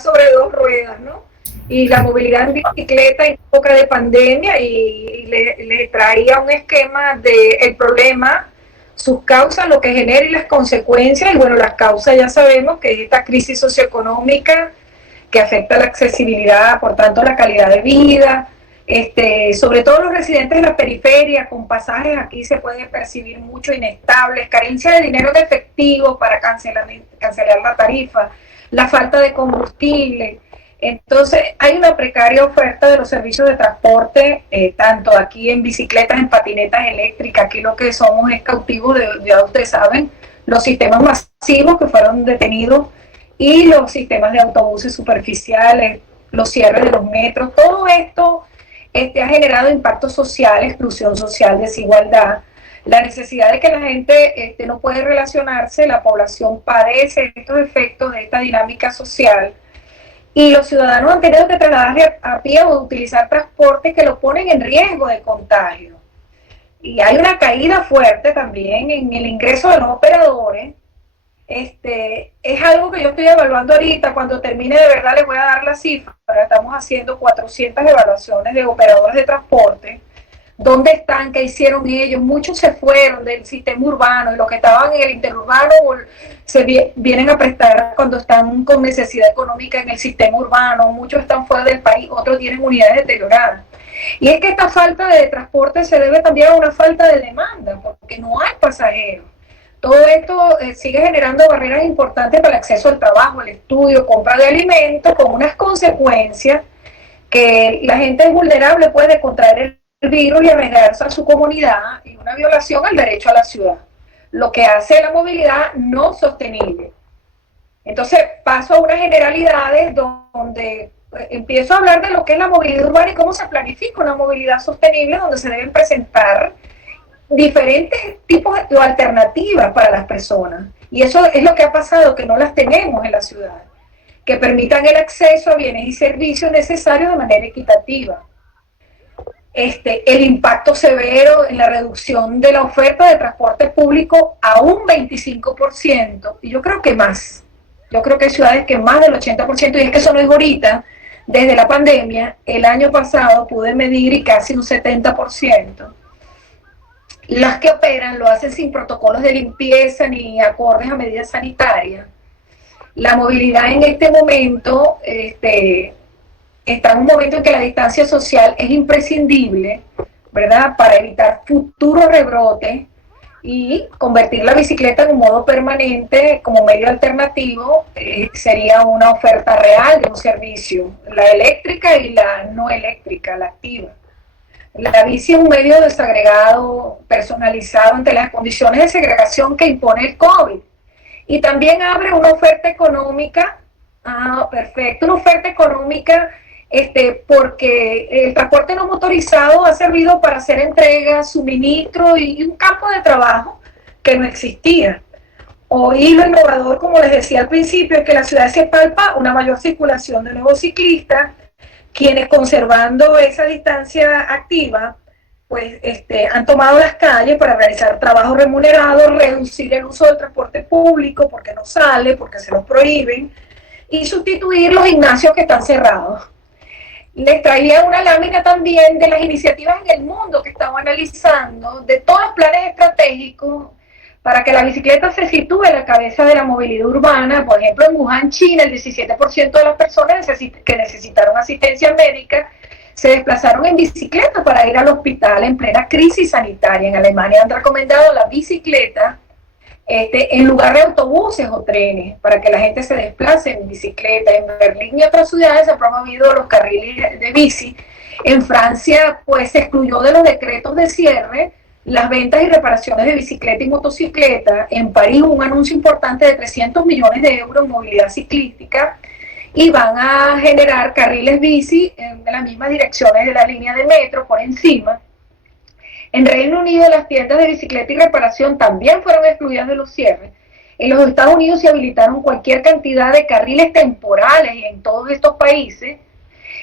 sobre dos ruedas, ¿no? Y la movilidad en bicicleta en época de pandemia y le traía un esquema del problema, sus causas, lo que genera y las consecuencias. Y bueno, las causas ya sabemos que es esta crisis socioeconómica que afecta la accesibilidad, por tanto la calidad de vida. Sobre todo los residentes de la periferia con pasajes aquí se pueden percibir mucho inestables, carencia de dinero de efectivo para cancelar la tarifa, la falta de combustible. Entonces hay una precaria oferta de los servicios de transporte, tanto aquí en bicicletas, en patinetas eléctricas. Aquí lo que somos es cautivos ya ustedes saben, los sistemas masivos que fueron detenidos y los sistemas de autobuses superficiales, los cierres de los metros. Todo esto ha generado impacto social, exclusión social, desigualdad, la necesidad de que la gente no puede relacionarse, la población padece estos efectos de esta dinámica social, y los ciudadanos han tenido que trasladarse a pie o utilizar transportes que lo ponen en riesgo de contagio. Y hay una caída fuerte también en el ingreso de los operadores. Es algo que yo estoy evaluando ahorita. Cuando termine, de verdad les voy a dar la cifra. Estamos haciendo 400 evaluaciones de operadores de transporte. ¿Dónde están? ¿Qué hicieron ellos? Muchos se fueron del sistema urbano y los que estaban en el interurbano vienen a prestar cuando están con necesidad económica en el sistema urbano. Muchos están fuera del país, otros tienen unidades deterioradas. Y es que esta falta de transporte se debe también a una falta de demanda, porque no hay pasajeros. Todo esto sigue generando barreras importantes para el acceso al trabajo, al estudio, compra de alimentos, con unas consecuencias que la gente es vulnerable, puede contraer el virus y arriesgarse a su comunidad, y una violación al derecho a la ciudad, lo que hace la movilidad no sostenible. Entonces paso a unas generalidades donde empiezo a hablar de lo que es la movilidad urbana y cómo se planifica una movilidad sostenible, donde se deben presentar diferentes tipos de alternativas para las personas. Y eso es lo que ha pasado, que no las tenemos en la ciudad, que permitan el acceso a bienes y servicios necesarios de manera equitativa. El impacto severo en la reducción de la oferta de transporte público a un 25%, y yo creo que más. Yo creo que hay ciudades que más del 80%, y es que eso no es ahorita. Desde la pandemia, el año pasado pude medir y casi un 70%. Las que operan lo hacen sin protocolos de limpieza ni acordes a medidas sanitarias. La movilidad en este momento está en un momento en que la distancia social es imprescindible, ¿verdad?, para evitar futuros rebrotes y convertir la bicicleta en un modo permanente como medio alternativo. Sería una oferta real de un servicio, la eléctrica y la no eléctrica, la activa. La bici es un medio desagregado, personalizado ante las condiciones de segregación que impone el COVID. Y también abre una oferta económica, perfecto, una oferta económica, porque el transporte no motorizado ha servido para hacer entregas, suministro y un campo de trabajo que no existía. Hoy lo innovador, como les decía al principio, es que en la ciudad se palpa una mayor circulación de nuevos ciclistas, quienes, conservando esa distancia activa, pues han tomado las calles para realizar trabajos remunerados, reducir el uso del transporte público porque no sale, porque se los prohíben, y sustituir los gimnasios que están cerrados. Les traía una lámina también de las iniciativas en el mundo que estamos analizando, de todos los planes estratégicos para que la bicicleta se sitúe en la cabeza de la movilidad urbana. Por ejemplo, en Wuhan, China, el 17% de las personas que necesitaron asistencia médica se desplazaron en bicicleta para ir al hospital en plena crisis sanitaria. En Alemania han recomendado la bicicleta en lugar de autobuses o trenes, para que la gente se desplace en bicicleta. En Berlín y otras ciudades se han promovido los carriles de bici. En Francia, pues, se excluyó de los decretos de cierre las ventas y reparaciones de bicicleta y motocicleta. En París, un anuncio importante de 300 millones de euros en movilidad ciclística, y van a generar carriles bici en las mismas direcciones de la línea de metro por encima. En Reino Unido, las tiendas de bicicleta y reparación también fueron excluidas de los cierres. En los Estados Unidos se habilitaron cualquier cantidad de carriles temporales en todos estos países.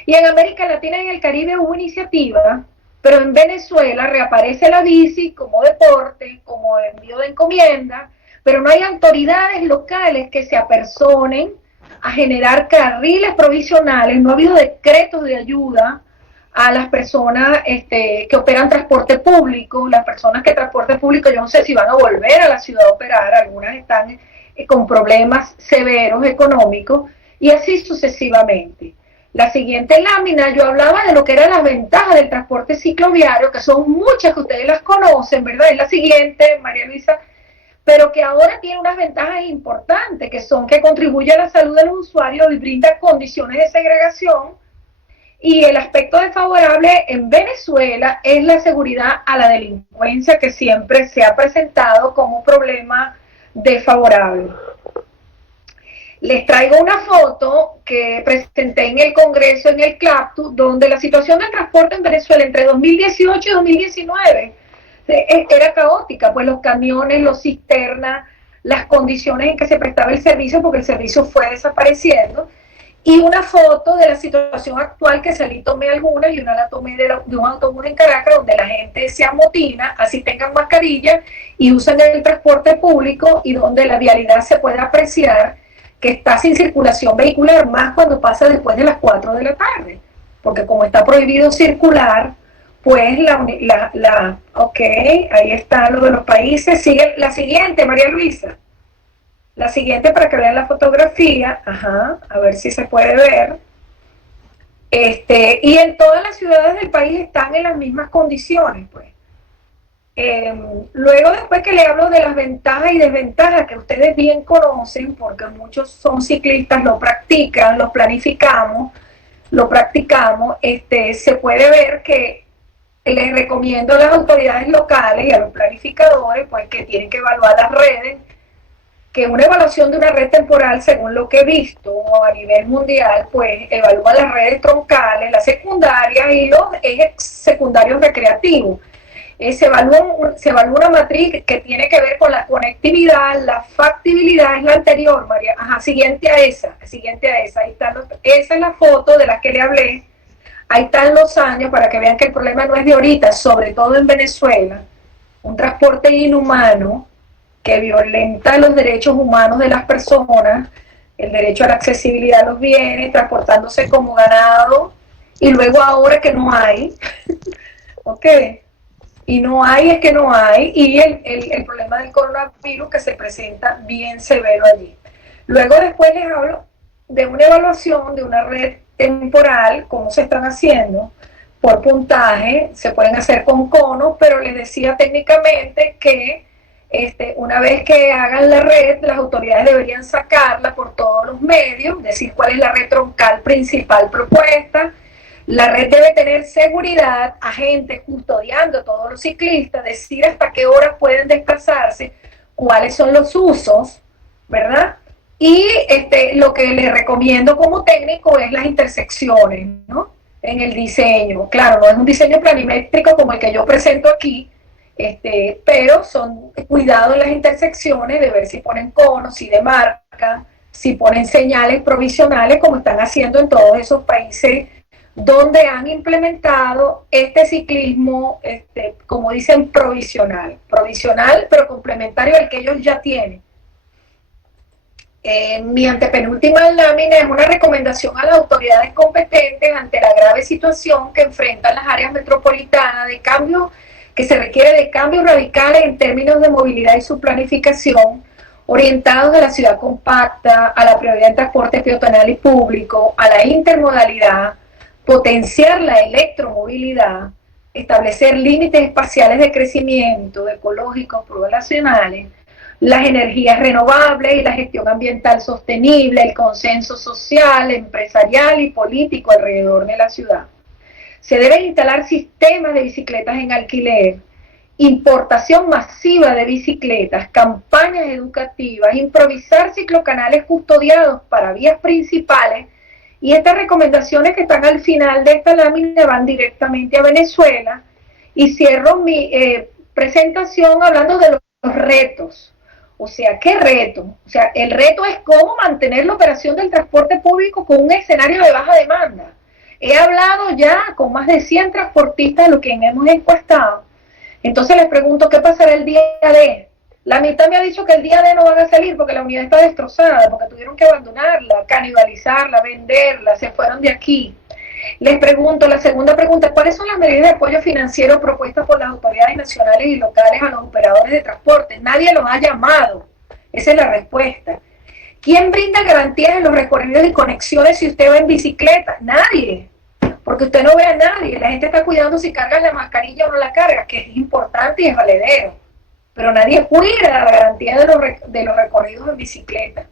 Y en América Latina y en el Caribe hubo iniciativas, pero en Venezuela reaparece la bici como deporte, como envío de encomienda, pero no hay autoridades locales que se apersonen a generar carriles provisionales, no ha habido decretos de ayuda a las personas que operan transporte público, las personas que transporte público, yo no sé si van a volver a la ciudad a operar, algunas están con problemas severos económicos, y así sucesivamente. La siguiente lámina yo hablaba de lo que eran las ventajas del transporte cicloviario, que son muchas que ustedes las conocen, ¿verdad? Es la siguiente, María Luisa, pero que ahora tiene unas ventajas importantes, que son que contribuye a la salud de los usuarios y brinda condiciones de segregación. Y el aspecto desfavorable en Venezuela es la seguridad a la delincuencia, que siempre se ha presentado como un problema desfavorable. Les traigo una foto que presenté en el Congreso, en el CLAPTU, donde la situación del transporte en Venezuela entre 2018 y 2019 era caótica, pues los camiones, los cisternas, las condiciones en que se prestaba el servicio, porque el servicio fue desapareciendo, y una foto de la situación actual, que salí, tomé algunas, y una la tomé de un autobús en Caracas, donde la gente se amotina, así tengan mascarilla, y usan el transporte público, y donde la vialidad se puede apreciar que está sin circulación vehicular, más cuando pasa después de las 4 de la tarde, porque como está prohibido circular, pues ok, ahí está lo de los países. Sigue la siguiente, María Luisa. La siguiente, para que vean la fotografía, ajá, a ver si se puede ver. Y en todas las ciudades del país están en las mismas condiciones, pues. Luego, después que le hablo de las ventajas y desventajas que ustedes bien conocen, porque muchos son ciclistas, lo practican, lo planificamos, lo practicamos, se puede ver que les recomiendo a las autoridades locales y a los planificadores, pues, que tienen que evaluar las redes, que una evaluación de una red temporal, según lo que he visto a nivel mundial, pues evalúa las redes troncales, las secundarias y los ejes secundarios recreativos. Se evalúa una matriz que tiene que ver con la conectividad, la factibilidad, es la anterior, María. Ajá, siguiente a esa. Ahí están esa es la foto de la que le hablé. Ahí están los años para que vean que el problema no es de ahorita, sobre todo en Venezuela. Un transporte inhumano que violenta los derechos humanos de las personas, el derecho a la accesibilidad a los bienes, transportándose como ganado, y luego ahora que no hay, ¿ok? Y no hay, es que no hay, y el problema del coronavirus que se presenta bien severo allí. Luego después les hablo de una evaluación de una red temporal, cómo se están haciendo, por puntaje, se pueden hacer con conos, pero les decía técnicamente que una vez que hagan la red, las autoridades deberían sacarla por todos los medios, decir cuál es la red troncal principal propuesta. La red debe tener seguridad, agentes custodiando a todos los ciclistas, decir hasta qué horas pueden desplazarse, cuáles son los usos, ¿verdad? Y lo que les recomiendo como técnico es las intersecciones, ¿no? En el diseño. Claro, no es un diseño planimétrico como el que yo presento aquí, pero son cuidado en las intersecciones, de ver si ponen conos, si demarcan, si ponen señales provisionales, como están haciendo en todos esos países donde han implementado este ciclismo, como dicen, provisional, pero complementario al que ellos ya tienen. Mi antepenúltima lámina es una recomendación a las autoridades competentes ante la grave situación que enfrentan las áreas metropolitanas de cambio, que se requiere de cambios radicales en términos de movilidad y su planificación, orientados a la ciudad compacta, a la prioridad en transporte peatonal y público, a la intermodalidad, potenciar la electromovilidad, establecer límites espaciales de crecimiento ecológicos poblacionales, las energías renovables y la gestión ambiental sostenible, el consenso social, empresarial y político alrededor de la ciudad. Se deben instalar sistemas de bicicletas en alquiler, importación masiva de bicicletas, campañas educativas, improvisar ciclocanales custodiados para vías principales. Y estas recomendaciones que están al final de esta lámina van directamente a Venezuela. Y cierro mi presentación hablando de los retos. O sea, ¿qué reto? O sea, el reto es cómo mantener la operación del transporte público con un escenario de baja demanda. He hablado ya con más de 100 transportistas de lo que hemos encuestado. Entonces les pregunto, ¿qué pasará el día de? La mitad me ha dicho que el día de no van a salir porque la unidad está destrozada, porque tuvieron que abandonarla, canibalizarla, venderla, se fueron de aquí. Les pregunto, la segunda pregunta, ¿cuáles son las medidas de apoyo financiero propuestas por las autoridades nacionales y locales a los operadores de transporte? Nadie los ha llamado. Esa es la respuesta. ¿Quién brinda garantías en los recorridos y conexiones si usted va en bicicleta? Nadie. Porque usted no ve a nadie. La gente está cuidando si cargas la mascarilla o no la cargas, que es importante y es valedero. Pero nadie cuida la garantía de los recorridos en bicicleta.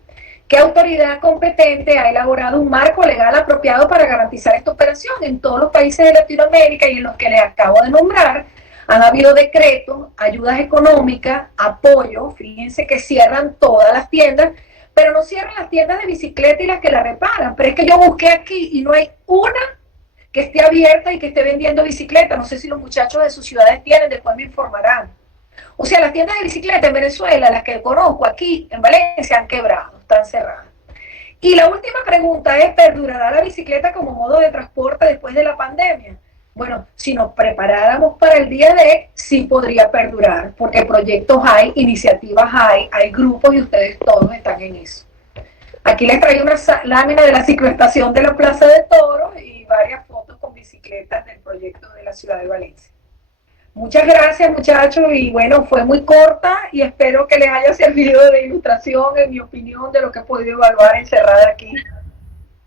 ¿Qué autoridad competente ha elaborado un marco legal apropiado para garantizar esta operación? En todos los países de Latinoamérica y en los que les acabo de nombrar, han habido decretos, ayudas económicas, apoyo. Fíjense que cierran todas las tiendas, pero no cierran las tiendas de bicicleta y las que la reparan. Pero es que yo busqué aquí y no hay una que esté abierta y que esté vendiendo bicicleta. No sé si los muchachos de sus ciudades tienen, después me informarán. O sea, las tiendas de bicicleta en Venezuela, las que conozco aquí en Valencia, han quebrado, están cerradas. Y la última pregunta es, ¿perdurará la bicicleta como modo de transporte después de la pandemia? Bueno, si nos preparáramos para el día de, sí podría perdurar, porque proyectos hay, iniciativas hay grupos y ustedes todos están en eso. Aquí les traigo una lámina de la cicloestación de la Plaza de Toros y varias fotos con bicicletas del proyecto de la ciudad de Valencia. Muchas gracias, muchachos, y bueno, fue muy corta y espero que les haya servido de ilustración, en mi opinión, de lo que he podido evaluar encerrada aquí,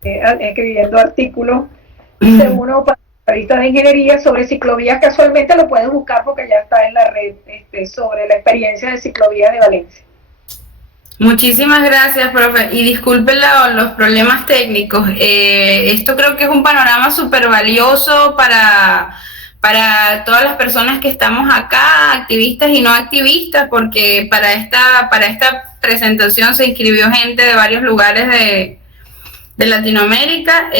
escribiendo artículos. Hice uno para la revista de ingeniería sobre ciclovías, casualmente lo pueden buscar porque ya está en la red, sobre la experiencia de ciclovías de Valencia. Muchísimas gracias, profe, y disculpe los problemas técnicos. Esto creo que es un panorama súper valioso para todas las personas que estamos acá, activistas y no activistas, porque para esta presentación se inscribió gente de varios lugares de Latinoamérica.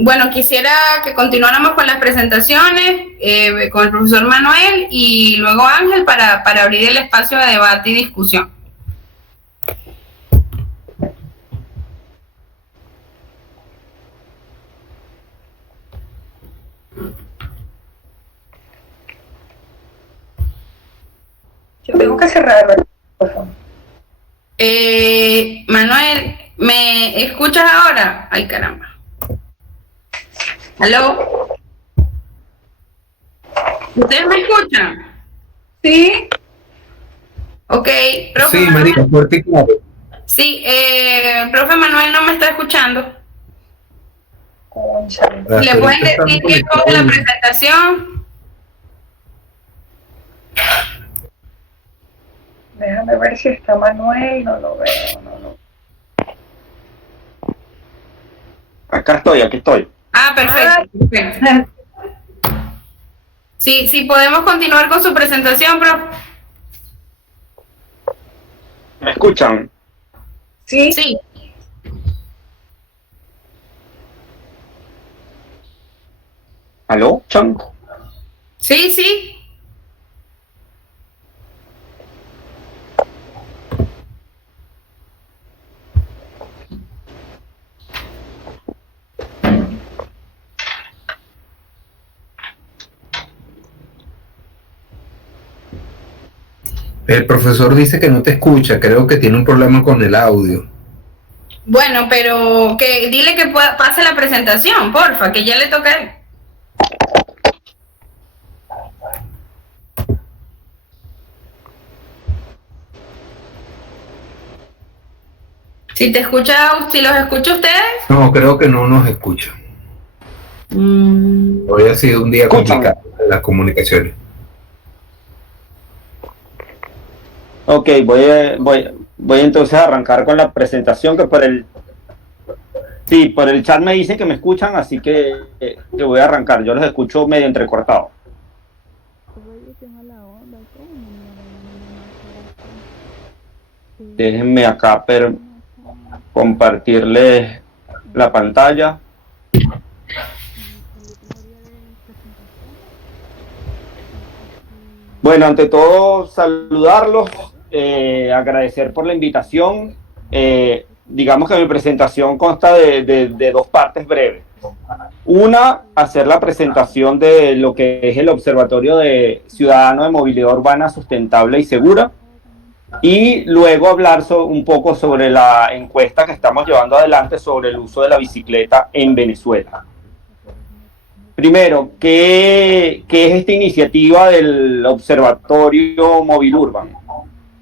Bueno, quisiera que continuáramos con las presentaciones, con el profesor Manuel y luego Ángel para abrir el espacio de debate y discusión. Yo tengo que cerrar el micrófono. Manuel, ¿me escuchas ahora? Ay, caramba. ¿Aló? ¿Ustedes me escuchan? ¿Sí? Ok, profe. Sí, María, fuerte y claro. Sí, profe Manuel no me está escuchando. Concha. ¿Le pueden decir que ponga la presentación? Déjame ver si está Manuel, no lo veo, Acá estoy. Ah, perfecto. Sí, podemos continuar con su presentación, profe. ¿Me escuchan? Sí. Sí. ¿Aló, Chan? Sí. El profesor dice que no te escucha, creo que tiene un problema con el audio. Bueno, pero dile que pase la presentación, porfa, que ya le toca a él. Si los escucha ustedes. No, creo que no nos escucha. Hoy ha sido un día complicado en las comunicaciones. Ok, voy entonces a arrancar con la presentación, que por el chat me dicen que me escuchan, así que voy a arrancar. Yo los escucho medio entrecortado. Déjenme acá compartirles la pantalla. Bueno, ante todo, saludarlos, agradecer por la invitación. Digamos que mi presentación consta de dos partes breves. Una, hacer la presentación de lo que es el Observatorio de Ciudadano de Movilidad Urbana Sustentable y Segura. y luego hablar un poco sobre la encuesta que estamos llevando adelante sobre el uso de la bicicleta en Venezuela. Primero, ¿qué es esta iniciativa del Observatorio Móvil Urban?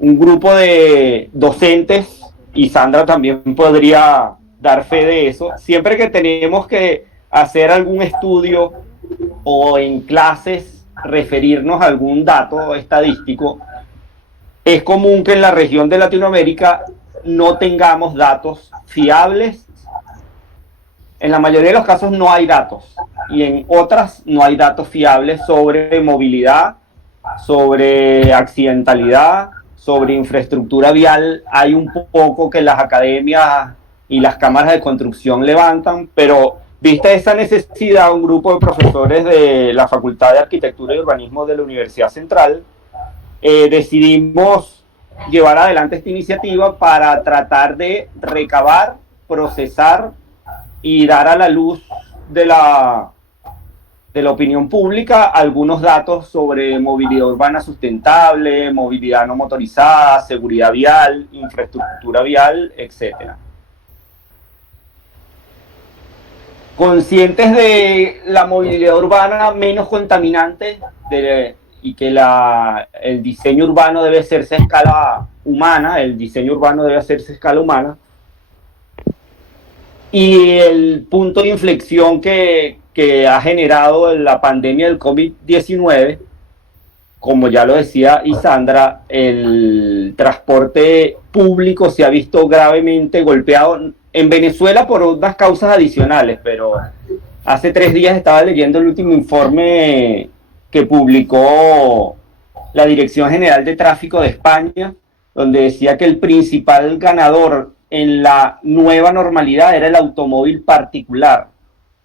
Un grupo de docentes, y Sandra también podría dar fe de eso, siempre que tenemos que hacer algún estudio o en clases referirnos a algún dato estadístico, es común que en la región de Latinoamérica no tengamos datos fiables. En la mayoría de los casos no hay datos, y en otras no hay datos fiables sobre movilidad, sobre accidentalidad, sobre infraestructura vial. Hay un poco que las academias y las cámaras de construcción levantan, pero vista esa necesidad, un grupo de profesores de la Facultad de Arquitectura y Urbanismo de la Universidad Central decidimos llevar adelante esta iniciativa para tratar de recabar, procesar y dar a la luz de la opinión pública algunos datos sobre movilidad urbana sustentable, movilidad no motorizada, seguridad vial, infraestructura vial, etc. Conscientes de la movilidad urbana menos contaminante y que el diseño urbano debe hacerse a escala humana, y el punto de inflexión que ha generado la pandemia del COVID-19, como ya lo decía Isandra, el transporte público se ha visto gravemente golpeado en Venezuela por unas causas adicionales, pero hace 3 días estaba leyendo el último informe que publicó la Dirección General de Tráfico de España, donde decía que el principal ganador en la nueva normalidad era el automóvil particular.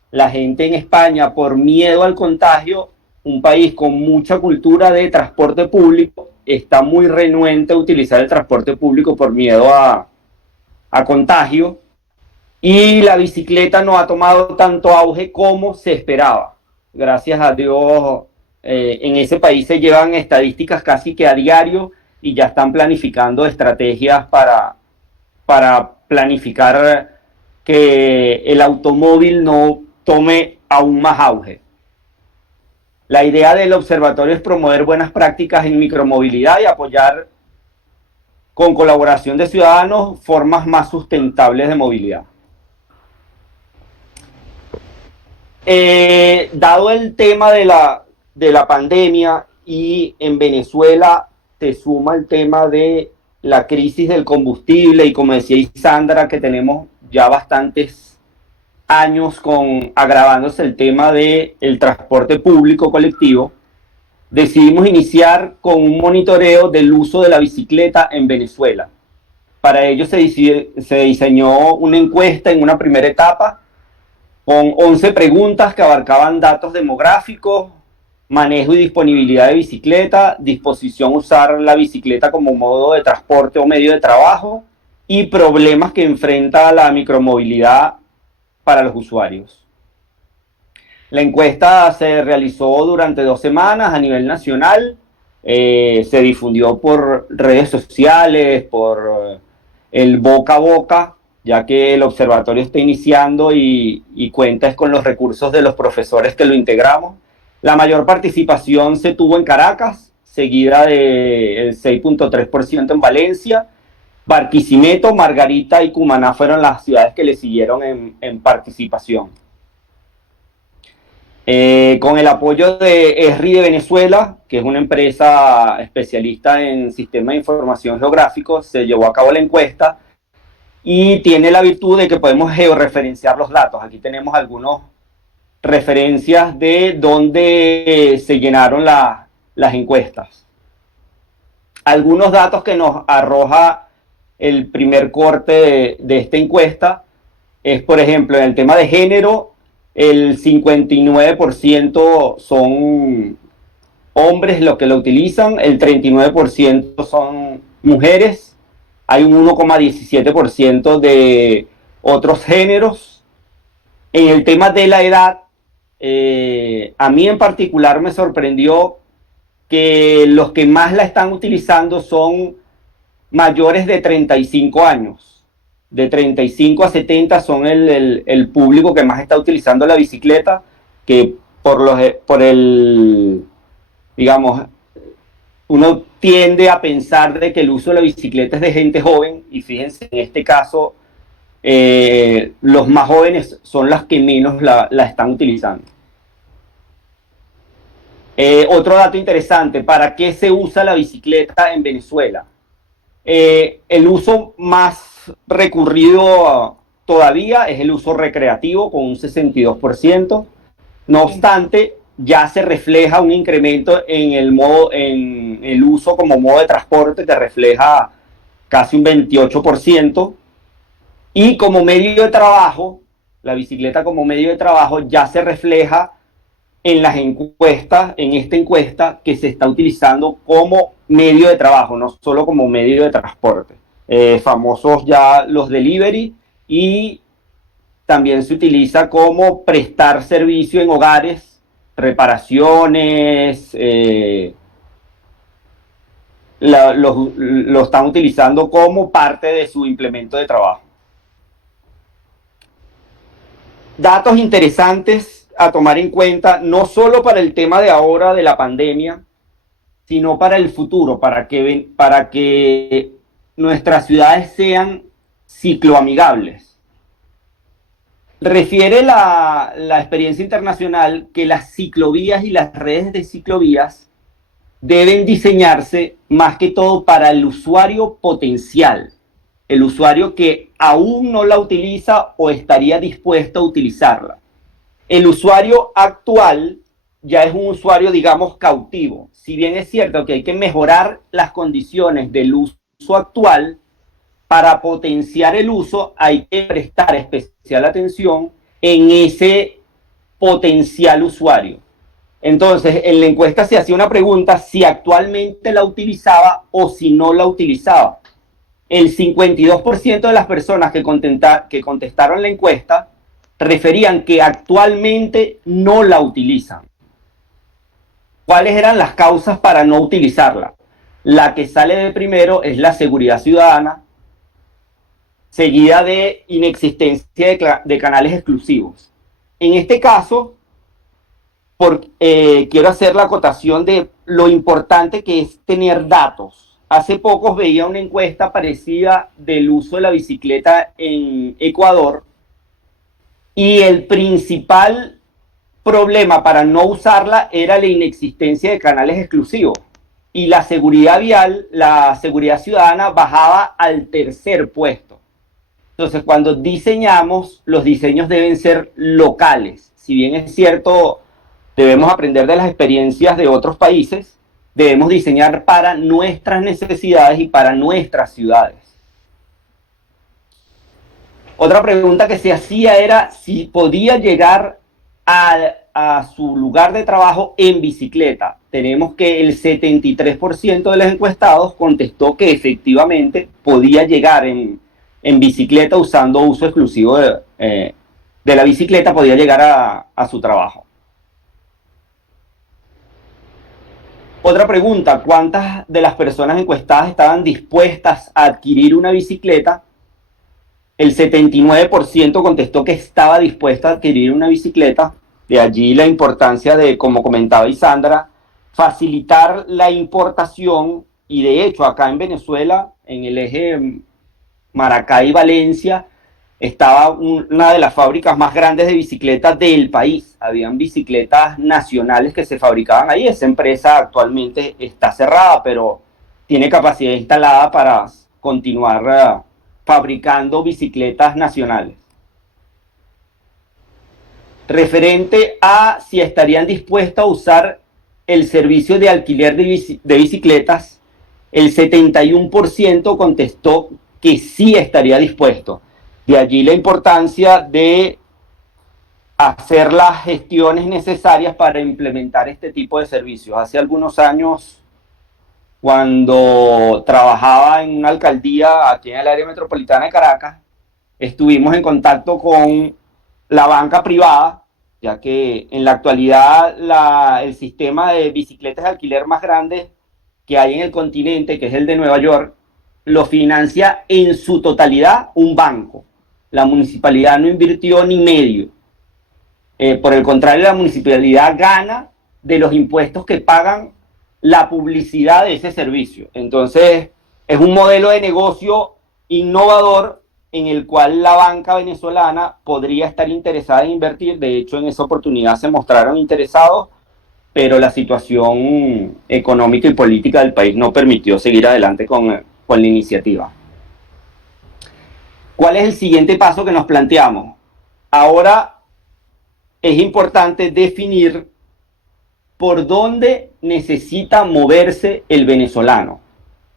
La gente en España, por miedo al contagio, un país con mucha cultura de transporte público, está muy renuente a utilizar el transporte público por miedo a contagio, y la bicicleta no ha tomado tanto auge como se esperaba. Gracias a Dios, en ese país se llevan estadísticas casi que a diario y ya están planificando estrategias para planificar que el automóvil no tome aún más auge. La idea del observatorio es promover buenas prácticas en micromovilidad y apoyar con colaboración de ciudadanos formas más sustentables de movilidad. Dado el tema de la pandemia, y en Venezuela se suma el tema de la crisis del combustible, y como decía Sandra, que tenemos ya bastantes años agravándose el tema del transporte público colectivo, decidimos iniciar con un monitoreo del uso de la bicicleta en Venezuela. Para ello se diseñó una encuesta en una primera etapa con 11 preguntas que abarcaban datos demográficos, manejo y disponibilidad de bicicleta, disposición a usar la bicicleta como modo de transporte o medio de trabajo, y problemas que enfrenta la micromovilidad para los usuarios. La encuesta se realizó durante 2 semanas a nivel nacional, se difundió por redes sociales, por el boca a boca, ya que el observatorio está iniciando y cuenta con los recursos de los profesores que lo integramos. La mayor participación se tuvo en Caracas, seguida del 6.3% en Valencia. Barquisimeto, Margarita y Cumaná fueron las ciudades que le siguieron en participación. Con el apoyo de ESRI de Venezuela, que es una empresa especialista en sistemas de información geográfico, se llevó a cabo la encuesta y tiene la virtud de que podemos georreferenciar los datos. Aquí tenemos algunas referencias de dónde se llenaron las encuestas. Algunos datos que nos arroja el primer corte de esta encuesta es, por ejemplo, en el tema de género, el 59% son hombres los que lo utilizan, el 39% son mujeres, hay un 1,17% de otros géneros. En el tema de la edad, a mí en particular me sorprendió que los que más la están utilizando son mayores de 35 años. De 35 a 70 son el público que más está utilizando la bicicleta, que digamos, uno tiende a pensar de que el uso de la bicicleta es de gente joven, y fíjense, en este caso, los más jóvenes son las que menos la están utilizando. Otro dato interesante, ¿para qué se usa la bicicleta en Venezuela? El uso más recurrido todavía es el uso recreativo, con un 62%. No obstante, ya se refleja un incremento en el uso como modo de transporte, que refleja casi un 28%. Y como medio de trabajo, la bicicleta como medio de trabajo ya se refleja en las encuestas, en esta encuesta, que se está utilizando como medio de trabajo, no solo como medio de transporte. Famosos ya los delivery, y también se utiliza como prestar servicio en hogares, reparaciones, lo están utilizando como parte de su implemento de trabajo. Datos interesantes a tomar en cuenta, no solo para el tema de ahora de la pandemia, sino para el futuro, para que nuestras ciudades sean cicloamigables. Refiere la experiencia internacional que las ciclovías y las redes de ciclovías deben diseñarse más que todo para el usuario potencial, el usuario que aún no la utiliza o estaría dispuesto a utilizarla. El usuario actual ya es un usuario, digamos, cautivo. Si bien es cierto que hay que mejorar las condiciones del uso actual, para potenciar el uso hay que prestar especial atención en ese potencial usuario. Entonces, en la encuesta se hacía una pregunta si actualmente la utilizaba o si no la utilizaba. El 52% de las personas que contestaron la encuesta referían que actualmente no la utilizan. ¿Cuáles eran las causas para no utilizarla? La que sale de primero es la seguridad ciudadana, seguida de inexistencia de canales exclusivos. En este caso, quiero hacer la acotación de lo importante que es tener datos. Hace poco veía una encuesta parecida del uso de la bicicleta en Ecuador, y el principal problema para no usarla era la inexistencia de canales exclusivos. Y la seguridad vial, la seguridad ciudadana, bajaba al tercer puesto. Entonces, cuando diseñamos, los diseños deben ser locales. Si bien es cierto, debemos aprender de las experiencias de otros países, debemos diseñar para nuestras necesidades y para nuestras ciudades. Otra pregunta que se hacía era si podía llegar a su lugar de trabajo en bicicleta. Tenemos que el 73% de los encuestados contestó que efectivamente podía llegar en bicicleta, usando uso exclusivo de la bicicleta, podía llegar a su trabajo. Otra pregunta, ¿cuántas de las personas encuestadas estaban dispuestas a adquirir una bicicleta? El 79% contestó que estaba dispuesta a adquirir una bicicleta. De allí la importancia de, como comentaba Isandra, facilitar la importación. Y de hecho, acá en Venezuela, en el eje Maracay-Valencia, estaba una de las fábricas más grandes de bicicletas del país. Habían bicicletas nacionales que se fabricaban ahí. Esa empresa actualmente está cerrada, pero tiene capacidad instalada para continuar fabricando bicicletas nacionales. Referente a si estarían dispuestos a usar el servicio de alquiler de bicicletas, el 71% contestó que sí estaría dispuesto. De allí la importancia de hacer las gestiones necesarias para implementar este tipo de servicios. Hace algunos años, cuando trabajaba en una alcaldía aquí en el área metropolitana de Caracas, estuvimos en contacto con la banca privada, ya que en la actualidad el sistema de bicicletas de alquiler más grande que hay en el continente, que es el de Nueva York, lo financia en su totalidad un banco. La municipalidad no invirtió ni medio. Por el contrario, la municipalidad gana de los impuestos que pagan la publicidad de ese servicio. Entonces, es un modelo de negocio innovador en el cual la banca venezolana podría estar interesada en invertir. De hecho, en esa oportunidad se mostraron interesados, pero la situación económica y política del país no permitió seguir adelante con la iniciativa. ¿Cuál es el siguiente paso que nos planteamos? Ahora es importante definir por dónde necesita moverse el venezolano.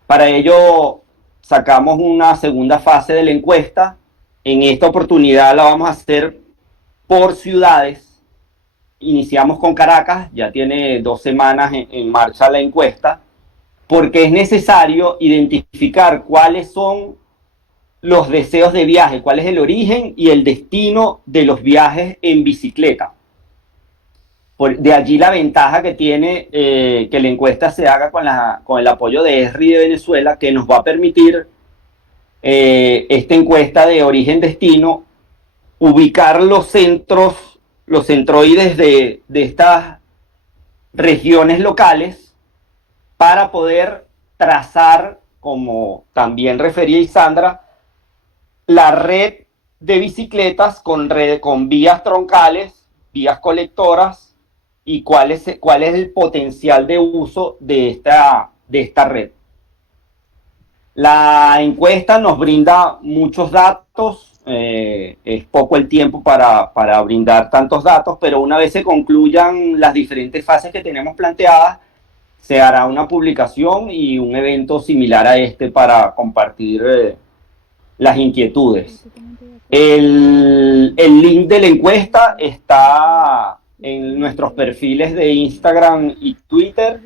Para ello sacamos una segunda fase de la encuesta. En esta oportunidad la vamos a hacer por ciudades. Iniciamos con Caracas, ya tiene 2 semanas en marcha la encuesta, porque es necesario identificar cuáles son los deseos de viaje, cuál es el origen y el destino de los viajes en bicicleta. De allí la ventaja que tiene que la encuesta se haga con el apoyo de ESRI de Venezuela, que nos va a permitir esta encuesta de origen-destino, ubicar los centroides de estas regiones locales para poder trazar, como también refería Isandra, la red de bicicletas con vías troncales, vías colectoras, y cuál es el potencial de uso de esta red. La encuesta nos brinda muchos datos, es poco el tiempo para brindar tantos datos, pero una vez se concluyan las diferentes fases que tenemos planteadas, se hará una publicación y un evento similar a este para compartir las inquietudes. El link de la encuesta está en nuestros perfiles de Instagram y Twitter,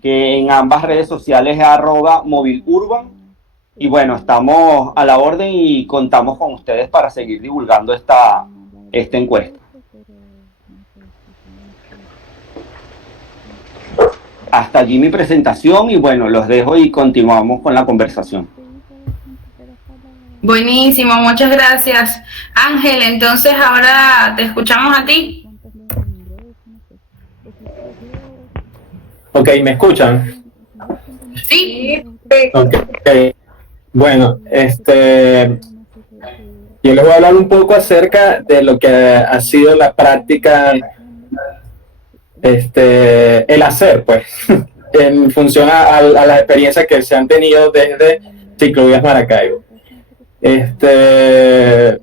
que en ambas redes sociales es @movilurban. Y bueno, estamos a la orden y contamos con ustedes para seguir divulgando esta encuesta. Hasta allí mi presentación y bueno, los dejo y continuamos con la conversación. Buenísimo, muchas gracias. Ángel, entonces ahora te escuchamos a ti. Ok, ¿me escuchan? Sí. Okay. Bueno, yo les voy a hablar un poco acerca de lo que ha sido la práctica, el hacer, pues, en función a las experiencias que se han tenido desde Ciclovías Maracaibo. Desde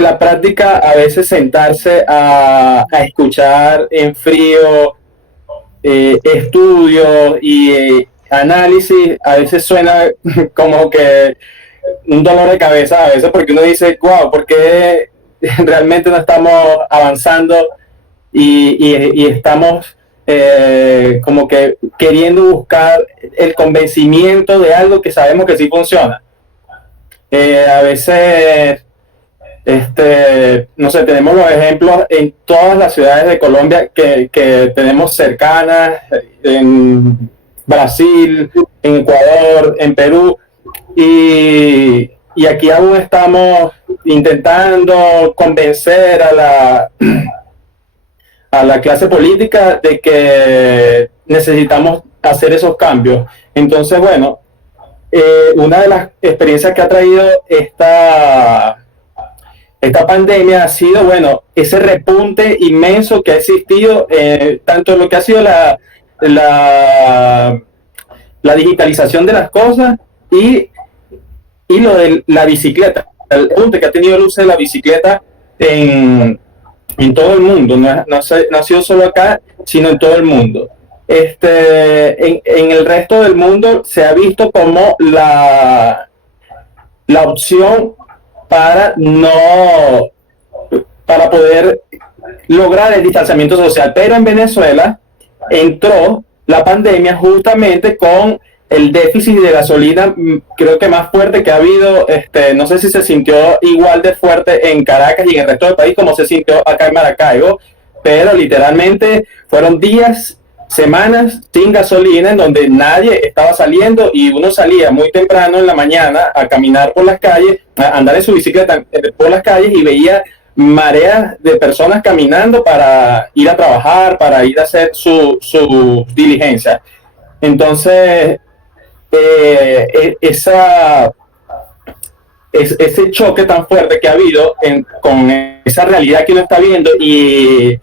la práctica, a veces sentarse a escuchar en frío estudios y análisis, a veces suena como que un dolor de cabeza, a veces porque uno dice, wow, ¿por qué realmente no estamos avanzando y estamos como que queriendo buscar el convencimiento de algo que sabemos que sí funciona? A veces no sé, tenemos los ejemplos en todas las ciudades de Colombia que tenemos cercanas, en Brasil, en Ecuador, en Perú, y aquí aún estamos intentando convencer a la clase política de que necesitamos hacer esos cambios. Entonces, bueno, una de las experiencias que ha traído esta pandemia ha sido, bueno, ese repunte inmenso que ha existido, tanto en lo que ha sido la digitalización de las cosas y lo de la bicicleta, el repunte que ha tenido el uso de la bicicleta en todo el mundo, no ha sido solo acá, sino en todo el mundo. En el resto del mundo se ha visto como la opción para poder lograr el distanciamiento social, pero en Venezuela entró la pandemia justamente con el déficit de gasolina, creo que más fuerte que ha habido. No sé si se sintió igual de fuerte en Caracas y en el resto del país como se sintió acá en Maracaibo, pero literalmente fueron días semanas sin gasolina, en donde nadie estaba saliendo y uno salía muy temprano en la mañana a caminar por las calles, a andar en su bicicleta por las calles y veía mareas de personas caminando para ir a trabajar, para ir a hacer su diligencia. Entonces, ese choque tan fuerte que ha habido con esa realidad que uno está viendo y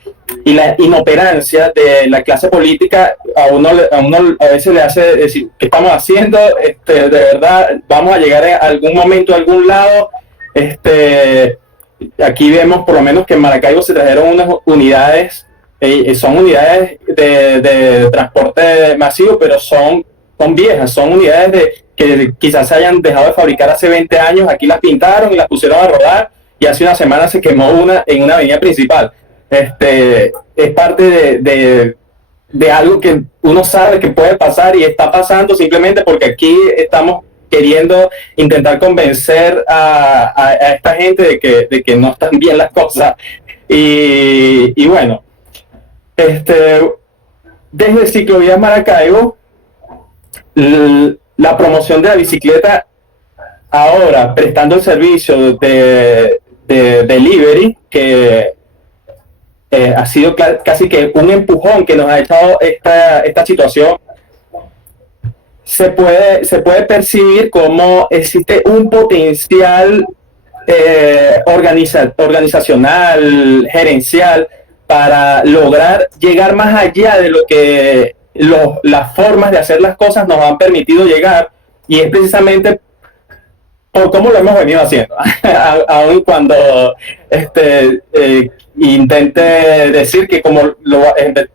la inoperancia de la clase política a uno a veces le hace decir, ¿qué estamos haciendo? De verdad, vamos a llegar a algún momento a algún lado. Aquí vemos por lo menos que en Maracaibo se trajeron unas unidades, son unidades de transporte masivo, pero son viejas, son unidades que quizás se hayan dejado de fabricar hace 20 años, aquí las pintaron y las pusieron a rodar y hace una semana se quemó una en una avenida principal. Es parte de algo que uno sabe que puede pasar y está pasando simplemente porque aquí estamos queriendo intentar convencer a esta gente de que no están bien las cosas. Y bueno, desde Ciclovías Maracaibo, la promoción de la bicicleta ahora prestando el servicio de delivery, que ha sido casi que un empujón que nos ha echado esta situación, se puede percibir como existe un potencial organizacional, gerencial, para lograr llegar más allá de lo que las formas de hacer las cosas nos han permitido llegar, y es precisamente por cómo lo hemos venido haciendo, aun cuando intente decir que como lo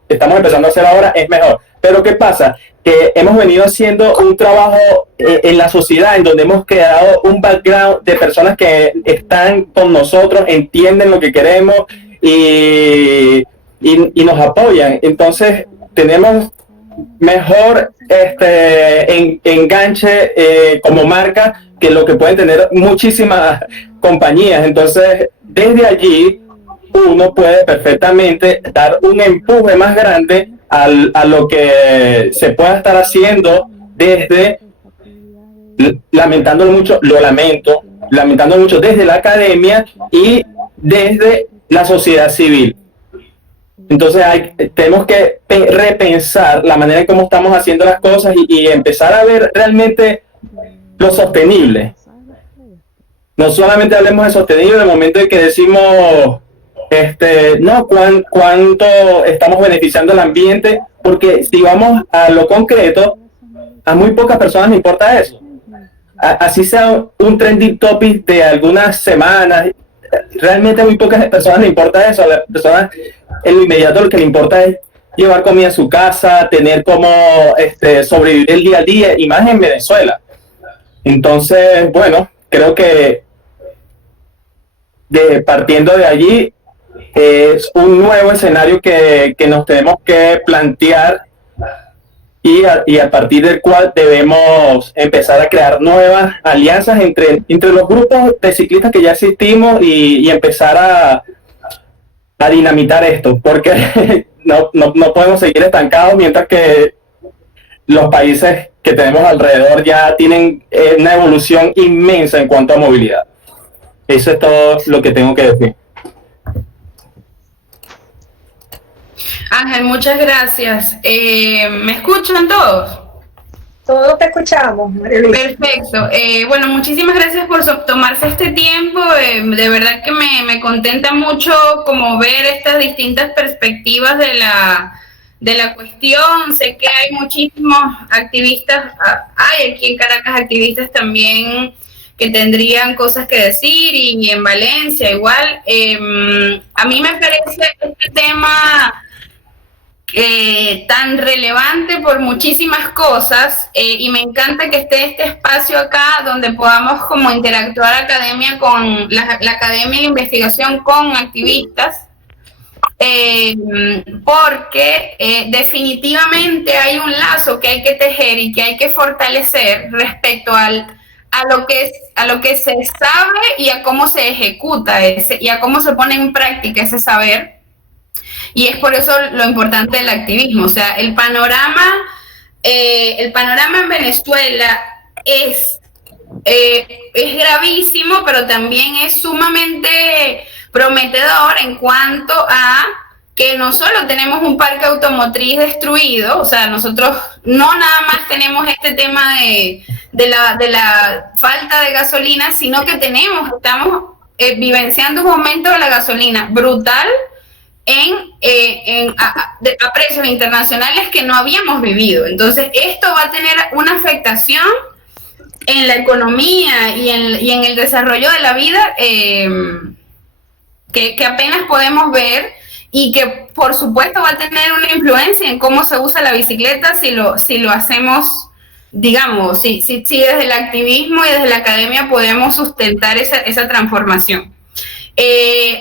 estamos empezando a hacer ahora es mejor. Pero ¿qué pasa? Que hemos venido haciendo un trabajo en la sociedad en donde hemos creado un background de personas que están con nosotros, entienden lo que queremos y nos apoyan. Entonces tenemos mejor enganche como marca que lo que pueden tener muchísimas compañías. Entonces, desde allí uno puede perfectamente dar un empuje más grande a lo que se pueda estar haciendo desde, lamentándolo mucho desde la academia y desde la sociedad civil. Entonces tenemos que repensar la manera en cómo estamos haciendo las cosas y empezar a ver realmente lo sostenible. No solamente hablemos de sostenible en el momento en que decimos no, cuánto estamos beneficiando al ambiente, porque si vamos a lo concreto, a muy pocas personas les importa eso. Así sea un trending topic de algunas semanas, realmente a muy pocas personas les importa eso. A las personas en lo inmediato lo que les importa es llevar comida a su casa, tener como sobrevivir el día a día, y más en Venezuela. Entonces, bueno, creo que partiendo de allí es un nuevo escenario que nos tenemos que plantear y a partir del cual debemos empezar a crear nuevas alianzas entre los grupos de ciclistas que ya existimos y empezar a dinamitar esto, porque no podemos seguir estancados mientras que los países que tenemos alrededor ya tienen una evolución inmensa en cuanto a movilidad. Eso es todo lo que tengo que decir. Ángel, muchas gracias. ¿Me escuchan todos? Todos te escuchamos, María Luisa. Perfecto. Bueno, muchísimas gracias por tomarse este tiempo. De verdad que me contenta mucho como ver estas distintas perspectivas de la cuestión. Sé que hay muchísimos activistas, hay aquí en Caracas activistas también que tendrían cosas que decir, y en Valencia igual. A mí me parece este tema tan relevante por muchísimas cosas, y me encanta que esté este espacio acá donde podamos como interactuar academia con la academia y la investigación con activistas, porque definitivamente hay un lazo que hay que tejer y que hay que fortalecer respecto a lo que se sabe y a cómo se ejecuta y a cómo se pone en práctica ese saber. y es por eso lo importante del activismo. O sea, el panorama en Venezuela es gravísimo, pero también es sumamente prometedor en cuanto a que no solo tenemos un parque automotriz destruido, o sea, nosotros no nada más tenemos este tema de la falta de gasolina, sino que estamos vivenciando un aumento de la gasolina brutal a precios internacionales que no habíamos vivido. Entonces, esto va a tener una afectación en la economía y en el desarrollo de la vida que apenas podemos ver, y que por supuesto va a tener una influencia en cómo se usa la bicicleta si lo hacemos, digamos, si desde el activismo y desde la academia podemos sustentar esa transformación.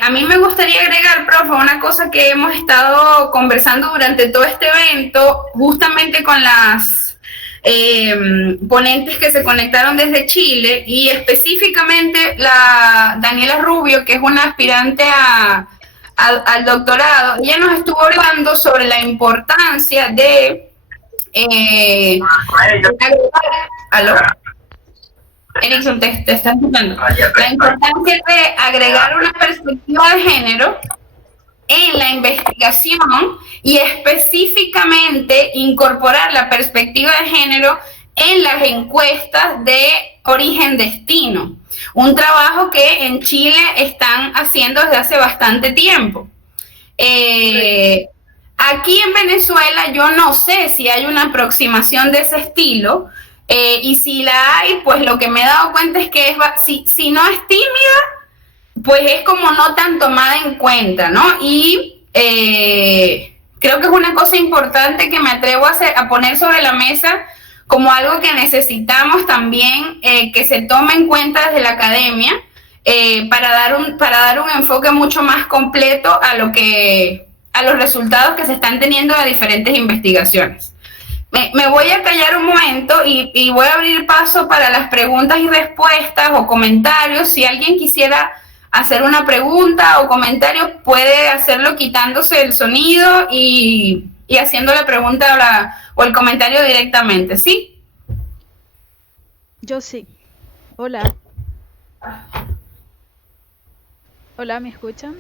A mí me gustaría agregar, profe, una cosa que hemos estado conversando durante todo este evento, justamente con las ponentes que se conectaron desde Chile, y específicamente la Daniela Rubio, que es una aspirante al doctorado. Ella nos estuvo hablando sobre la importancia de ¿aló? Erickson, te estás escuchando. La importancia de agregar una perspectiva de género en la investigación, y específicamente incorporar la perspectiva de género en las encuestas de origen-destino, un trabajo que en Chile están haciendo desde hace bastante tiempo. Aquí en Venezuela yo no sé si hay una aproximación de ese estilo, y si la hay, pues lo que me he dado cuenta es que si no es tímida, pues es como no tan tomada en cuenta, ¿no? Y creo que es una cosa importante que me atrevo a poner sobre la mesa como algo que necesitamos también que se tome en cuenta desde la academia, para dar un enfoque mucho más completo a los resultados que se están teniendo de diferentes investigaciones. Me voy a callar un momento y voy a abrir paso para las preguntas y respuestas o comentarios. Si alguien quisiera hacer una pregunta o comentario, puede hacerlo quitándose el sonido y haciendo la pregunta o el comentario directamente, ¿sí? Yo sí. Hola. Hola, ¿me escuchan?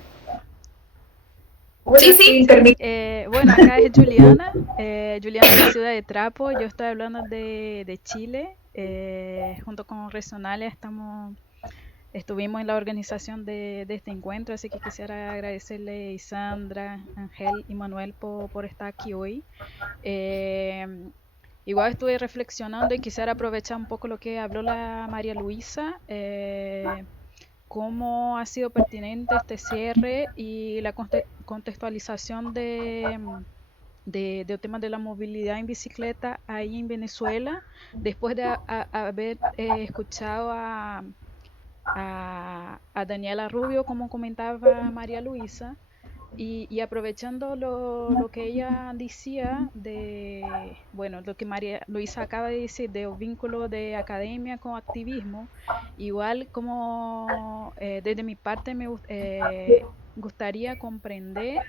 Sí. Bueno, acá es Juliana. Juliana de la ciudad de Trapo. Yo estoy hablando de Chile. Junto con Resonalia estuvimos en la organización de este encuentro, así que quisiera agradecerle a Isandra, Ángel y Manuel por estar aquí hoy. Igual estuve reflexionando y quisiera aprovechar un poco lo que habló la María Luisa, cómo ha sido pertinente este cierre y la contextualización del tema de la movilidad en bicicleta ahí en Venezuela, después de haber escuchado a Daniela Rubio, como comentaba María Luisa, y aprovechando lo que ella decía lo que María Luisa acaba de decir del vínculo de academia con activismo, igual como desde mi parte me gustaría comprender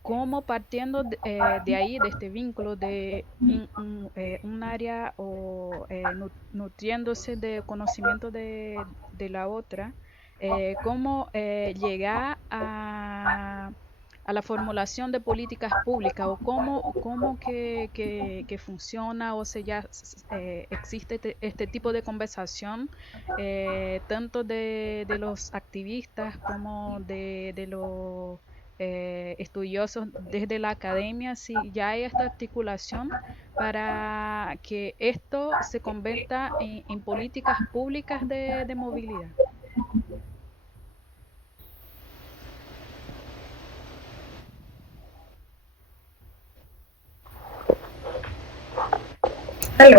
cómo partiendo de ahí, de este vínculo de un área o nutriéndose de conocimiento de la otra, cómo llegar a la formulación de políticas públicas, o cómo que funciona, o sea, ya existe este tipo de conversación, tanto de los activistas como de los estudiosos desde la academia, si ya hay esta articulación para que esto se convierta en políticas públicas de movilidad.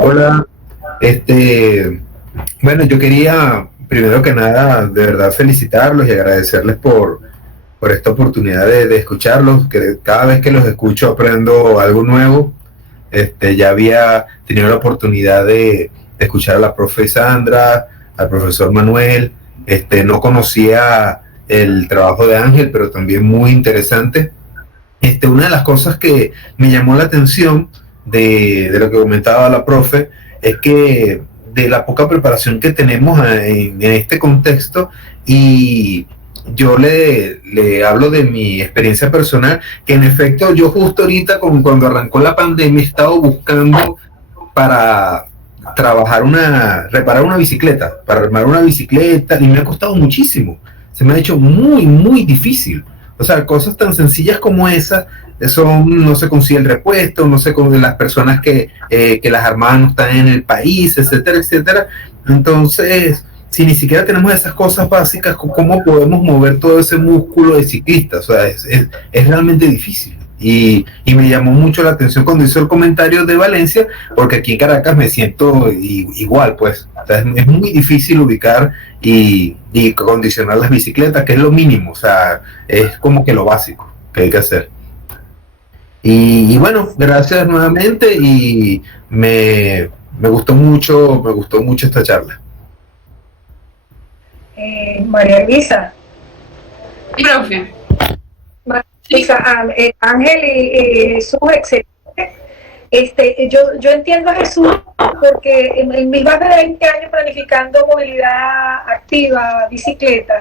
Hola, bueno, yo quería primero que nada de verdad felicitarlos y agradecerles por esta oportunidad de escucharlos, que cada vez que los escucho aprendo algo nuevo. Ya había tenido la oportunidad de escuchar a la profe Sandra, al profesor Manuel, no conocía el trabajo de Ángel, pero también muy interesante. Una de las cosas que me llamó la atención de lo que comentaba la profe es que de la poca preparación que tenemos en este contexto, y yo le hablo de mi experiencia personal, que en efecto yo justo ahorita, como cuando arrancó la pandemia, he estado buscando para reparar una bicicleta, para armar una bicicleta, y me ha costado muchísimo, se me ha hecho muy, muy difícil. O sea, cosas tan sencillas como esa, no se consigue el repuesto, no se consigue las personas que las armadas no están en el país, etcétera, etcétera. Entonces, si ni siquiera tenemos esas cosas básicas, ¿cómo podemos mover todo ese músculo de ciclista? O sea, es realmente difícil. Y me llamó mucho la atención cuando hizo el comentario de Valencia, porque aquí en Caracas me siento igual, pues. O sea, es muy difícil ubicar y condicionar las bicicletas, que es lo mínimo, o sea, es como que lo básico que hay que hacer. Y bueno, gracias nuevamente, y me gustó mucho esta charla. María Luisa. Sí, profe. Ángel y Jesús, excelente. Yo entiendo a Jesús porque en mis más de 20 años planificando movilidad activa, bicicleta,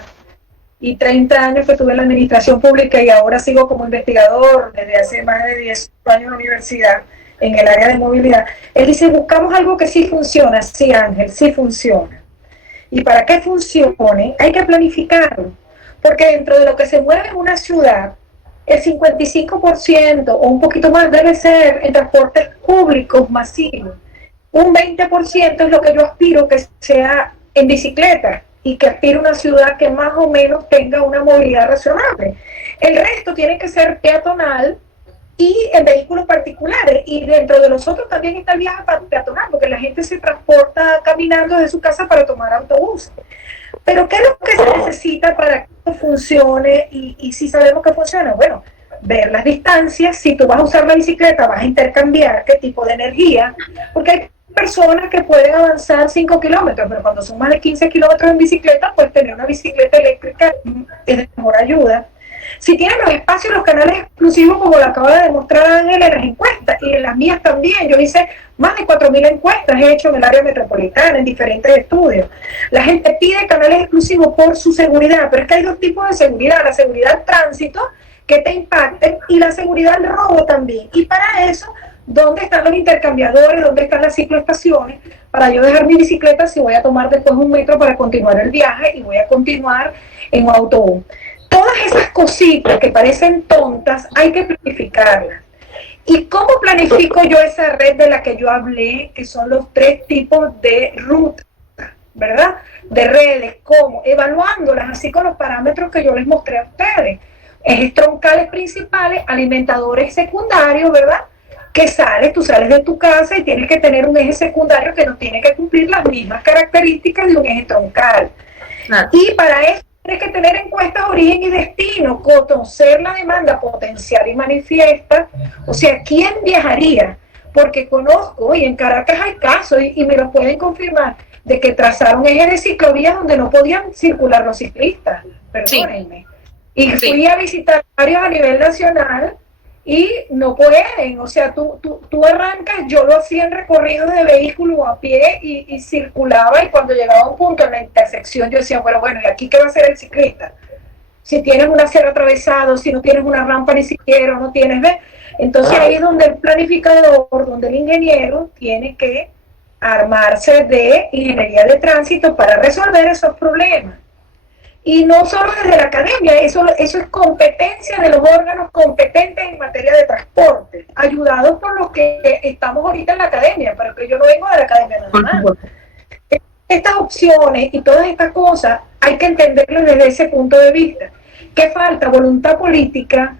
y 30 años que estuve en la administración pública, y ahora sigo como investigador desde hace más de 10 años en la universidad en el área de movilidad. Él dice, buscamos algo que sí funciona. Sí, Ángel, sí funciona. Y para que funcione hay que planificarlo, porque dentro de lo que se mueve en una ciudad, el 55% o un poquito más debe ser en transportes públicos masivos. Un 20% es lo que yo aspiro que sea en bicicleta, y que aspire una ciudad que más o menos tenga una movilidad razonable. El resto tiene que ser peatonal y en vehículos particulares, y dentro de nosotros también está el viaje peatonal, porque la gente se transporta caminando de su casa para tomar autobús. Pero ¿qué es lo que se necesita para que esto funcione? Y si sabemos que funciona, bueno, ver las distancias. Si tú vas a usar la bicicleta, vas a intercambiar qué tipo de energía, porque hay personas que pueden avanzar 5 kilómetros, pero cuando son más de 15 kilómetros en bicicleta, pues tener una bicicleta eléctrica es de mejor ayuda. Si tienen los espacios, los canales exclusivos, como lo acaba de demostrar Ángel en las encuestas, y en las mías también, yo hice más de 4.000 encuestas, he hecho en el área metropolitana, en diferentes estudios. La gente pide canales exclusivos por su seguridad, pero es que hay dos tipos de seguridad: la seguridad del tránsito, que te impacten, y la seguridad del robo también. Y para eso, ¿dónde están los intercambiadores? ¿Dónde están las cicloestaciones? Para yo dejar mi bicicleta si voy a tomar después un metro para continuar el viaje y voy a continuar en un autobús. Todas esas cositas que parecen tontas hay que planificarlas. ¿Y cómo planifico yo esa red de la que yo hablé, que son los 3 tipos de rutas, ¿verdad? De redes. ¿Cómo? Evaluándolas, así con los parámetros que yo les mostré a ustedes. Ejes troncales principales, alimentadores secundarios, ¿verdad? Que tú sales de tu casa y tienes que tener un eje secundario que no tiene que cumplir las mismas características de un eje troncal. Claro. Y para eso tienes que tener en cuenta origen y destino, conocer la demanda potencial y manifiesta. O sea, ¿quién viajaría? Porque conozco, y en Caracas hay casos, y me lo pueden confirmar, de que trazaron ejes de ciclovías donde no podían circular los ciclistas. Perdónenme. Sí. Y fui a visitar varios a nivel nacional y no pueden. O sea, tú arrancas, yo lo hacía en recorridos de vehículo a pie y circulaba, y cuando llegaba a un punto en la intersección yo decía, bueno, ¿y aquí qué va a hacer el ciclista? Si tienes un acero atravesado, si no tienes una rampa ni siquiera, no tienes, ¿ves? Entonces ahí es donde el planificador, donde el ingeniero tiene que armarse de ingeniería de tránsito para resolver esos problemas. Y no solo desde la academia, eso es competencia de los órganos competentes en materia de transporte, ayudados por los que estamos ahorita en la academia, pero que yo no vengo de la Academia Nacional. Estas opciones y todas estas cosas hay que entenderlas desde ese punto de vista. ¿Qué falta? Voluntad política,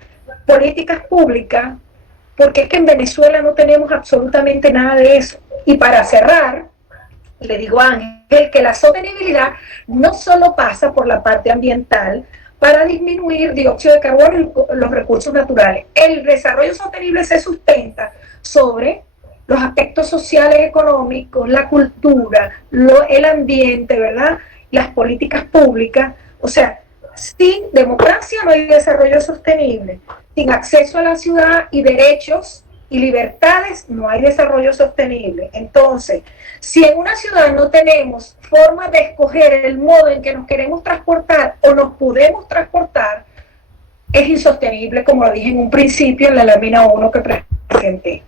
políticas públicas, porque es que en Venezuela no tenemos absolutamente nada de eso. Y para cerrar, le digo a Ángel que la sostenibilidad no solo pasa por la parte ambiental para disminuir dióxido de carbono y los recursos naturales. El desarrollo sostenible se sustenta sobre los aspectos sociales, económicos, la cultura, el ambiente, ¿verdad? Las políticas públicas. O sea, sin democracia no hay desarrollo sostenible. Sin acceso a la ciudad y derechos y libertades no hay desarrollo sostenible. Entonces, si en una ciudad no tenemos forma de escoger el modo en que nos queremos transportar o nos podemos transportar, es insostenible, como lo dije en un principio en la lámina 1 que presenté.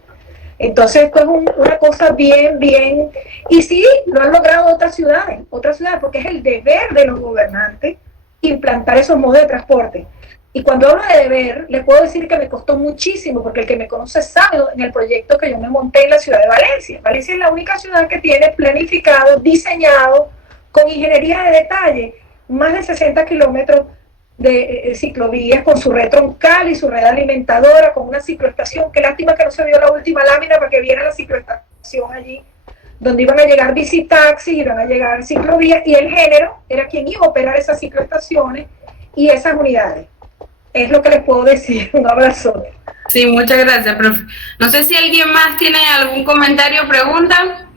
Entonces, esto es una cosa bien, y sí, lo han logrado otras ciudades, porque es el deber de los gobernantes implantar esos modos de transporte. Y cuando hablo de deber, les puedo decir que me costó muchísimo, porque el que me conoce sabe en el proyecto que yo me monté en la ciudad de Valencia. Valencia es la única ciudad que tiene planificado, diseñado, con ingeniería de detalle, más de 60 kilómetros de ciclovías con su red troncal y su red alimentadora, con una cicloestación. Qué lástima que no se vio la última lámina para que viera la cicloestación allí, donde iban a llegar bicitaxis, iban a llegar ciclovías, y el género era quien iba a operar esas cicloestaciones y esas unidades. Es lo que les puedo decir. Un abrazo. Sí, muchas gracias, profe. No sé si alguien más tiene algún comentario o pregunta.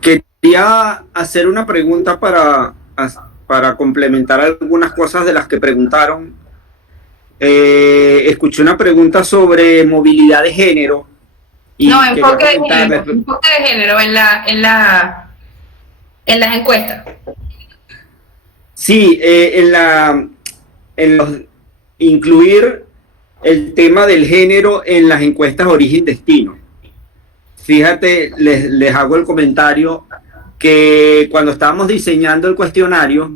Quería hacer una pregunta para complementar algunas cosas de las que preguntaron. Escuché una pregunta sobre movilidad de género. Y no, enfoque de género en las encuestas. Sí, incluir el tema del género en las encuestas origen-destino. Fíjate, les hago el comentario que cuando estábamos diseñando el cuestionario,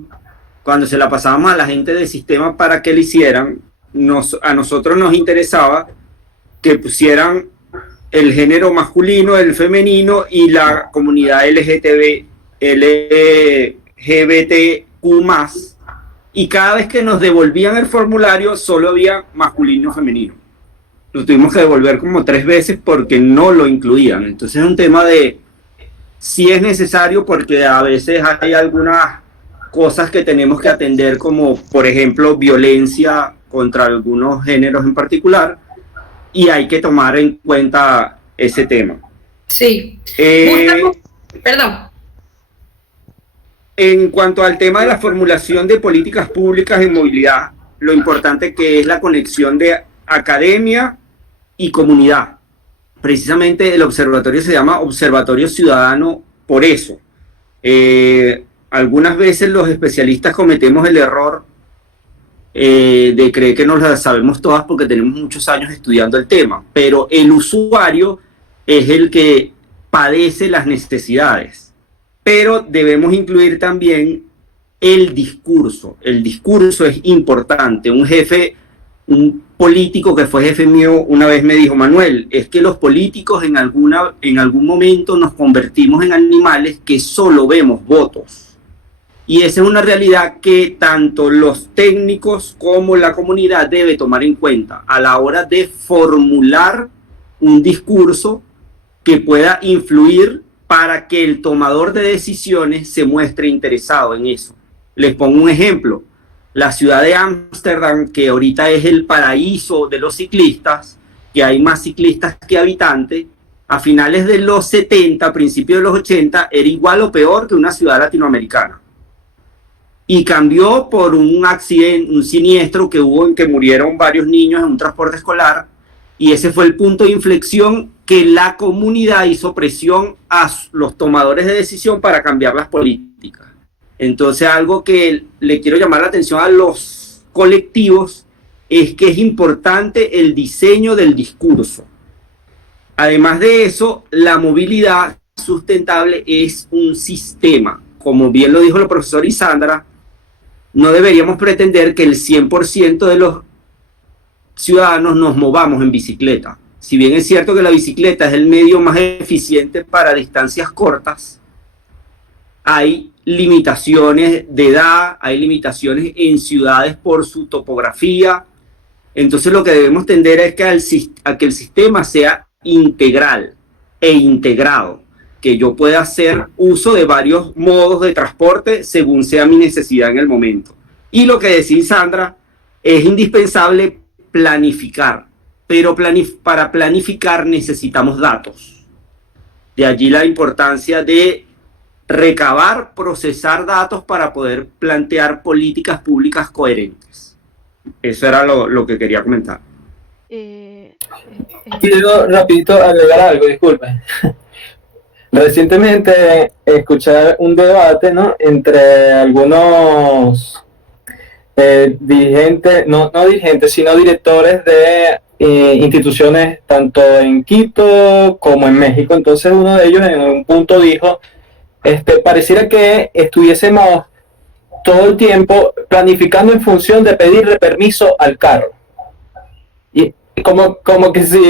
cuando se la pasábamos a la gente del sistema para que lo hicieran, a nosotros nos interesaba que pusieran el género masculino, el femenino y la comunidad LGBTQ+, y cada vez que nos devolvían el formulario solo había masculino y femenino. Lo tuvimos que devolver como 3 veces porque no lo incluían. Entonces es un tema de si es necesario, porque a veces hay algunas cosas que tenemos que atender, como por ejemplo violencia contra algunos géneros en particular, y hay que tomar en cuenta ese tema. Sí. Perdón. En cuanto al tema de la formulación de políticas públicas en movilidad, lo importante que es la conexión de academia y comunidad. Precisamente el observatorio se llama Observatorio Ciudadano por eso. Algunas veces los especialistas cometemos el error de creer que nos las sabemos todas porque tenemos muchos años estudiando el tema, pero el usuario es el que padece las necesidades. Pero debemos incluir también el discurso. El discurso es importante. Un político que fue jefe mío una vez me dijo: Manuel, es que los políticos en algún momento nos convertimos en animales que solo vemos votos. Y esa es una realidad que tanto los técnicos como la comunidad debe tomar en cuenta a la hora de formular un discurso que pueda influir para que el tomador de decisiones se muestre interesado en eso. Les pongo un ejemplo. La ciudad de Ámsterdam, que ahorita es el paraíso de los ciclistas, que hay más ciclistas que habitantes, a finales de los 70, principios de los 80, era igual o peor que una ciudad latinoamericana. Y cambió por un accidente, un siniestro que hubo en que murieron varios niños en un transporte escolar, y ese fue el punto de inflexión que la comunidad hizo presión a los tomadores de decisión para cambiar las políticas. Entonces, algo que le quiero llamar la atención a los colectivos es que es importante el diseño del discurso. Además de eso, la movilidad sustentable es un sistema. Como bien lo dijo la profesora Isandra, no deberíamos pretender que el 100% de los ciudadanos nos movamos en bicicleta. Si bien es cierto que la bicicleta es el medio más eficiente para distancias cortas, hay limitaciones de edad, hay limitaciones en ciudades por su topografía. Entonces lo que debemos tender es a que el sistema sea integral e integrado, que yo pueda hacer uso de varios modos de transporte según sea mi necesidad en el momento. Y lo que decía Sandra, es indispensable planificar, pero para planificar necesitamos datos. De allí la importancia de recabar, procesar datos para poder plantear políticas públicas coherentes. Eso era lo que quería comentar. Quiero rapidito agregar algo, disculpen. Recientemente escuché un debate, ¿no?, entre algunos dirigentes, no dirigentes, sino directores de instituciones tanto en Quito como en México. Entonces uno de ellos en un punto dijo, pareciera que estuviésemos todo el tiempo planificando en función de pedirle permiso al carro. Y como que si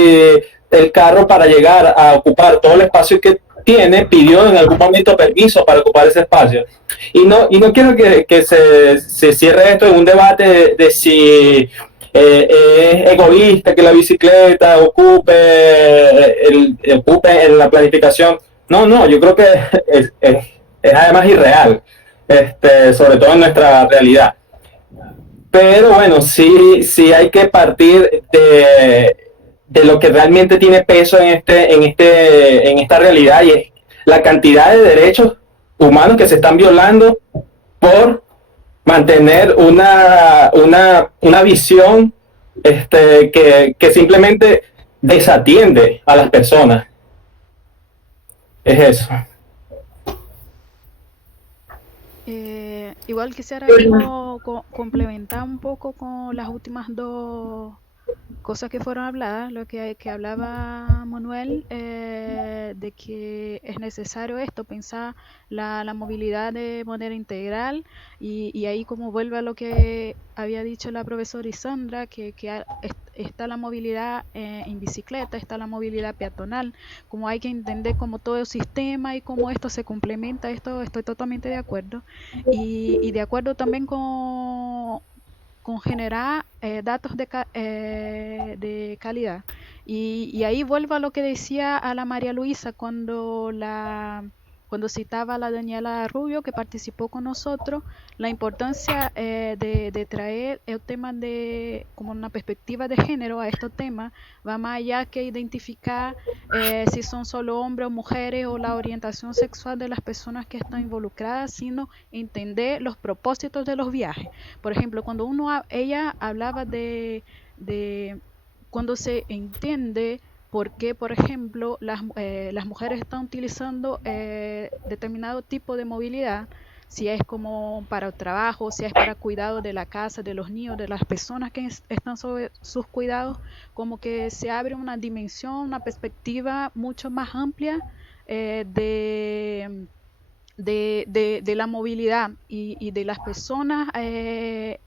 el carro, para llegar a ocupar todo el espacio que tiene, pidió en algún momento permiso para ocupar ese espacio. Y no quiero que se cierre esto en un debate de si es egoísta que la bicicleta ocupe en la planificación. No, yo creo que es además irreal, sobre todo en nuestra realidad. Pero bueno, sí hay que partir de lo que realmente tiene peso en esta realidad, y es la cantidad de derechos humanos que se están violando por mantener una visión que simplemente desatiende a las personas. Es eso. Igual quisiera como complementar un poco con las últimas dos cosas que fueron habladas, lo que hablaba Manuel, de que es necesario pensar la movilidad de manera integral, y ahí como vuelve a lo que había dicho la profesora Isandra, que está la movilidad en bicicleta, está la movilidad peatonal, como hay que entender como todo el sistema y cómo esto se complementa. Esto estoy totalmente de acuerdo, y de acuerdo también con generar datos de calidad. Y ahí vuelvo a lo que decía a la María Luisa cuando citaba a la Daniela Rubio, que participó con nosotros, la importancia de traer el tema como una perspectiva de género a estos temas. Va más allá que identificar si son solo hombres o mujeres o la orientación sexual de las personas que están involucradas, sino entender los propósitos de los viajes. Por ejemplo, cuando ella hablaba de cuando se entiende por qué, por ejemplo, las mujeres están utilizando determinado tipo de movilidad, si es como para el trabajo, si es para cuidado de la casa, de los niños, de las personas que están sobre sus cuidados, como que se abre una dimensión, una perspectiva mucho más amplia de la movilidad y de las personas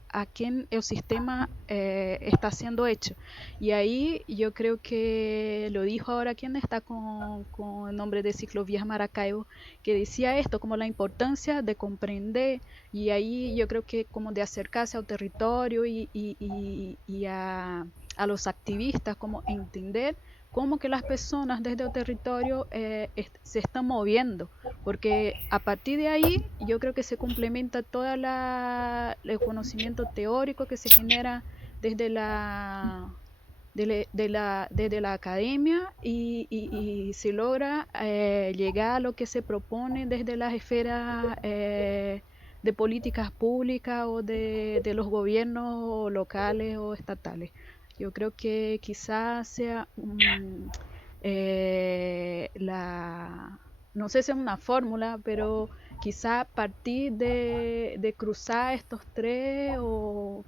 a quien el sistema está siendo hecho. Y ahí yo creo que lo dijo ahora quien está con el nombre de Ciclovías Maracaibo, que decía esto, como la importancia de comprender, y ahí yo creo que como de acercarse al territorio y a los activistas, como entender cómo que las personas desde el territorio se están moviendo, porque a partir de ahí yo creo que se complementa todo el conocimiento teórico que se genera desde la academia, y se logra llegar a lo que se propone desde las esferas de políticas públicas o de los gobiernos locales o estatales. Yo creo que quizás sea no sé si es una fórmula, pero quizás a partir de cruzar estos tres o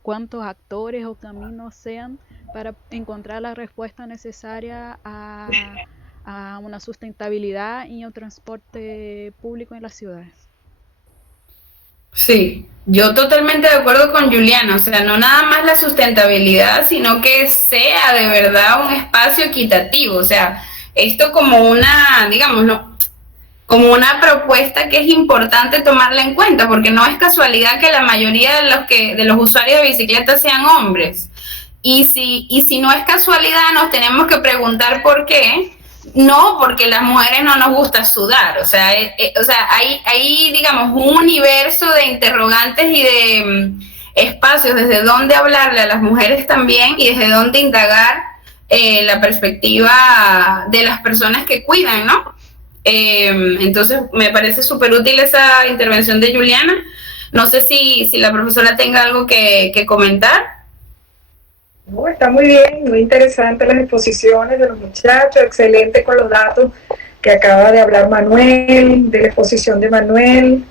cuántos actores o caminos sean para encontrar la respuesta necesaria a una sustentabilidad en el transporte público en las ciudades. Sí, yo totalmente de acuerdo con Juliana, o sea, no nada más la sustentabilidad, sino que sea de verdad un espacio equitativo, o sea, esto como una, digamos, ¿no?, como una propuesta que es importante tomarla en cuenta, porque no es casualidad que la mayoría de los usuarios de bicicletas sean hombres, y si no es casualidad, nos tenemos que preguntar por qué. No, porque las mujeres no nos gusta sudar, o sea, hay, digamos, un universo de interrogantes y de espacios desde donde hablarle a las mujeres también, y desde donde indagar la perspectiva de las personas que cuidan, ¿no? Entonces me parece súper útil esa intervención de Juliana. No sé si la profesora tenga algo que comentar. No, está muy bien, muy interesante las exposiciones de los muchachos, excelente con los datos que acaba de hablar Manuel, de la exposición de Manuel.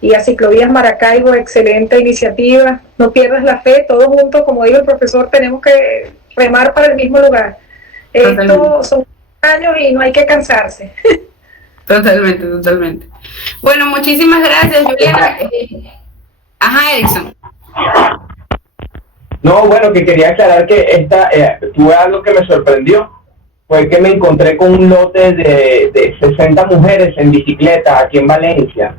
Y a Ciclovías Maracaibo, excelente iniciativa. No pierdas la fe, todos juntos, como dijo el profesor, tenemos que remar para el mismo lugar. Estos son años y no hay que cansarse. Totalmente. Bueno, muchísimas gracias, Juliana. Ajá, Edison. No, bueno, que quería aclarar que tuve algo que me sorprendió, fue que me encontré con un lote de 60 mujeres en bicicleta aquí en Valencia.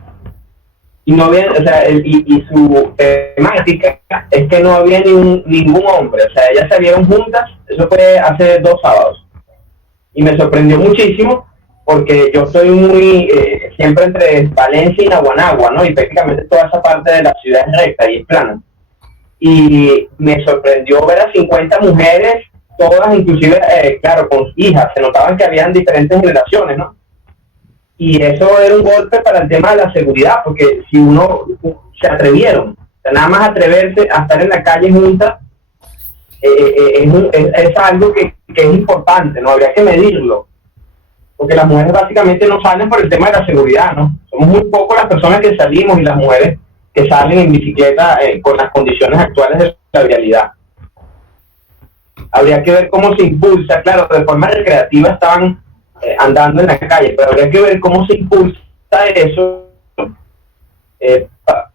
Y no había, o sea, y su temática es que no había ningún hombre, o sea, ellas salieron juntas, eso fue hace 2 sábados. Y me sorprendió muchísimo, porque yo estoy muy, siempre entre Valencia y Naguanagua, ¿no? Y prácticamente toda esa parte de la ciudad es recta y es plana. Y me sorprendió ver a 50 mujeres, todas inclusive, claro, con hijas, se notaban que habían diferentes generaciones, ¿no? Y eso era un golpe para el tema de la seguridad, porque si uno se atrevieron, o sea, nada más atreverse a estar en la calle juntas, es algo que es importante, ¿no? Habría que medirlo, porque las mujeres básicamente no salen por el tema de la seguridad, ¿no? Somos muy pocos las personas que salimos y las mujeres que salen en bicicleta con las condiciones actuales de la vialidad. Habría que ver cómo se impulsa, claro, de forma recreativa estaban andando en la calle, pero habría que ver cómo se impulsa eso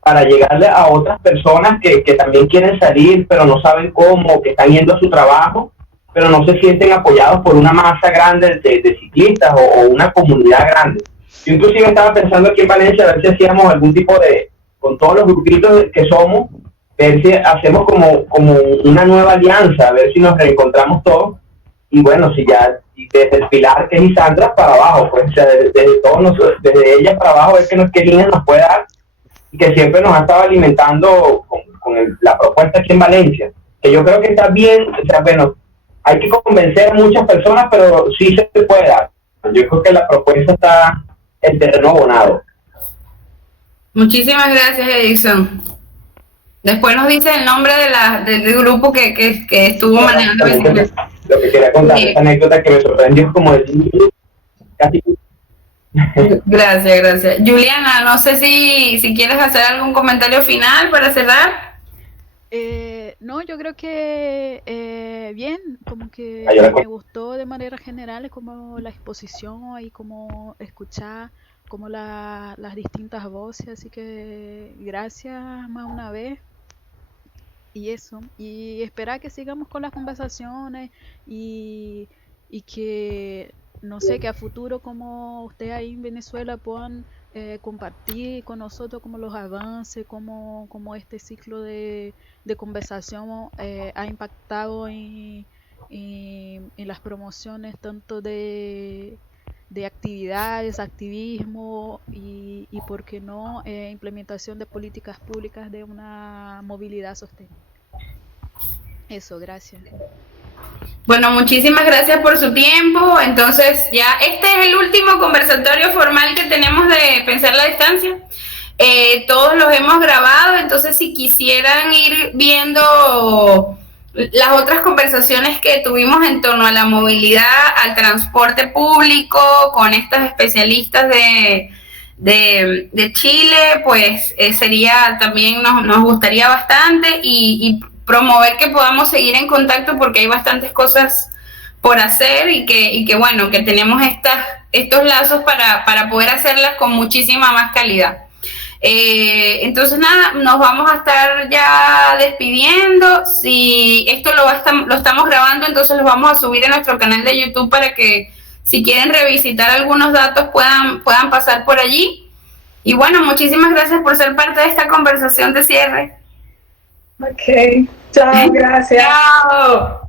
para llegarle a otras personas que también quieren salir, pero no saben cómo, que están yendo a su trabajo, pero no se sienten apoyados por una masa grande de ciclistas o una comunidad grande. Yo inclusive estaba pensando aquí en Valencia a ver si hacíamos algún tipo con todos los grupitos que somos, ver si hacemos como una nueva alianza, a ver si nos reencontramos todos, y bueno, si ya desde el Pilar, que es Isandra, para abajo, pues, o sea, desde todos nosotros, desde ella para abajo, ver qué líneas nos puede dar, y que siempre nos ha estado alimentando con la propuesta aquí en Valencia, que yo creo que está bien, o sea, bueno, hay que convencer a muchas personas, pero sí se puede dar. Yo creo que la propuesta está en terreno abonado. Muchísimas gracias, Edison. Después nos dice el nombre del grupo que estuvo manejando. Lo que quería contar, esta anécdota que me sorprendió como decir casi. Gracias. Juliana, no sé si quieres hacer algún comentario final para cerrar. No, yo creo que bien, como que me gustó de manera general como la exposición y como escuchar como las distintas voces, así que gracias más una vez. Y eso, y esperar que sigamos con las conversaciones y que, no sé, que a futuro como ustedes ahí en Venezuela puedan compartir con nosotros como los avances, como este ciclo de conversación ha impactado en las promociones tanto de actividades, activismo y por qué no, implementación de políticas públicas de una movilidad sostenible. Eso, gracias. Bueno, muchísimas gracias por su tiempo. Entonces, ya este es el último conversatorio formal que tenemos de Pensar la Distancia. Todos los hemos grabado, entonces si quisieran ir viendo las otras conversaciones que tuvimos en torno a la movilidad, al transporte público, con estas especialistas de Chile, pues sería también, nos gustaría bastante y promover que podamos seguir en contacto porque hay bastantes cosas por hacer y que bueno, que tenemos estos lazos para poder hacerlas con muchísima más calidad. Entonces nada, nos vamos a estar ya despidiendo. Si esto lo estamos grabando, entonces lo vamos a subir a nuestro canal de YouTube para que si quieren revisitar algunos datos puedan pasar por allí. Y bueno, muchísimas gracias por ser parte de esta conversación de cierre. Ok, chao, gracias. Chao.